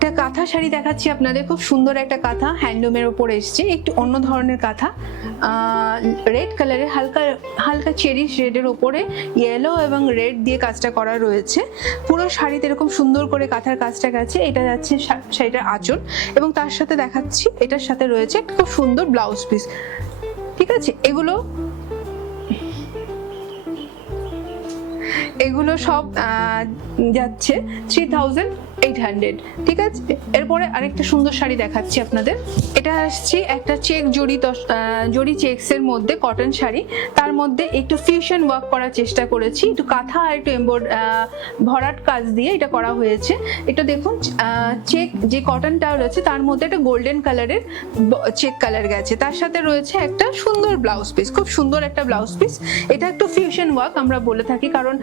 একটা কাঁথা শাড়ি দেখাচ্ছি আপনাদের, খুব সুন্দর একটা কাঁথা, হ্যান্ডলুমের ওপরে এসছে, একটু অন্য ধরনের কাঁথা, রেড কালারের, হালকা হালকা চেরি শেডের ওপরে ইয়েলো এবং রেড দিয়ে কাজটা করা রয়েছে। পুরো শাড়িতে এরকম সুন্দর করে কাঁথার কাজটা গেছে। এটা যাচ্ছে শাড়িটার আঁচল, এবং তার সাথে দেখাচ্ছি এটার সাথে রয়েছে একটা খুব সুন্দর ব্লাউজ পিস। ঠিক আছে, এগুলো সব যাচ্ছে 3800। ঠিক আছে, এরপরে আরেকটা সুন্দর শাড়ি দেখাচ্ছি আপনাদের। এটা আসছে একটা চেক জড়ি চেকসের মধ্যে কটন শাড়ি, তার মধ্যে একটু ফিউশন ওয়ার্ক করার চেষ্টা করেছি, একটু কাঁথা আর একটু ভরাট কাজ দিয়ে এটা করা হয়েছে। এটা দেখুন, চেক যে কটনটা রয়েছে তার মধ্যে একটা গোল্ডেন কালারের চেক কালার গেছে, তার সাথে রয়েছে একটা সুন্দর ব্লাউজ পিস, খুব সুন্দর একটা ব্লাউজ পিস। এটা একটু ফিউশন ওয়ার্ক আমরা বলে থাকি, কারণ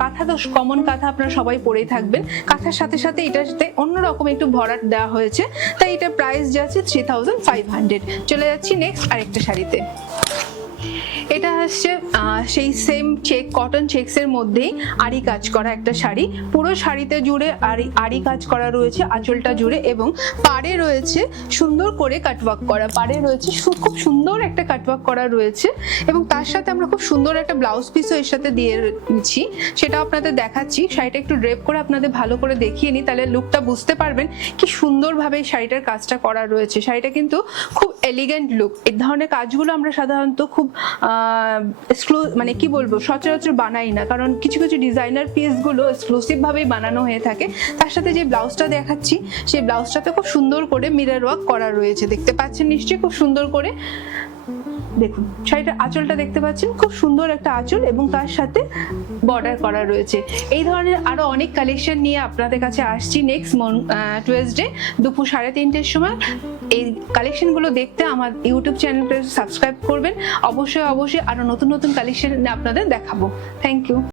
কাঁথা তো কমন কাঁথা আপনারা সবাই পরেই থাকবেন, কাঁথার সাথে সাথে এটার সাথে অন্যরকম একটু ভরাট দেওয়া হয়েছে, তাই এটা প্রাইস যাচ্ছে 3500। চলে যাচ্ছি নেক্সট আরেকটা শাড়িতে। এটা আসছে সেই সেম চেক কটন চেকসের মধ্যেই আরি কাজ করা একটা শাড়ি, পুরো শাড়িতে জুড়ে আরি কাজ করা রয়েছে আঁচলটা জুড়ে, এবং পাড়ে রয়েছে সুন্দর করে কাটওয়ার্ক করা, পাড়ে রয়েছে খুব সুন্দর একটা কাটওয়ার্ক করা রয়েছে, এবং তার সাথে আমরা খুব সুন্দর একটা ব্লাউজ পিসও এর সাথে দিয়ে দিচ্ছি, সেটা আপনাদের দেখাচ্ছি। শাড়িটা একটু ড্রেপ করে আপনাদের ভালো করে দেখিয়ে নিই, তাহলে লুকটা বুঝতে পারবেন কি সুন্দরভাবে শাড়িটার কাজটা করা রয়েছে। শাড়িটা কিন্তু খুব এলিগেন্ট লুক। এই ধরনের কাজগুলো আমরা সাধারণত খুব মানে কি বলবো, সচরাচর বানাই না, কারণ কিছু কিছু ডিজাইনার পিসগুলো এক্সক্লুসিভ ভাবেই বানানো হয়ে থাকে। তার সাথে যে ব্লাউজটা দেখাচ্ছি, সেই ব্লাউজটাতে খুব সুন্দর করে মিরর ওয়ার্ক করা রয়েছে, দেখতে পাচ্ছেন নিশ্চয়ই, খুব সুন্দর করে। দেখুন শাড়িটার আঁচলটা দেখতে পাচ্ছেন, খুব সুন্দর একটা আঁচল, এবং তার সাথে বর্ডার করা রয়েছে। এই ধরনের আরো অনেক কালেকশন নিয়ে আপনাদের কাছে আসছি নেক্সট টুয়েসডে দুপুর 3:30টার সময়। এই কালেকশনগুলো দেখতে আমার ইউটিউব চ্যানেলটা সাবস্ক্রাইব করবেন। অবশ্যই আরো নতুন নতুন কালেকশন আপনাদের দেখাবো। Thank you.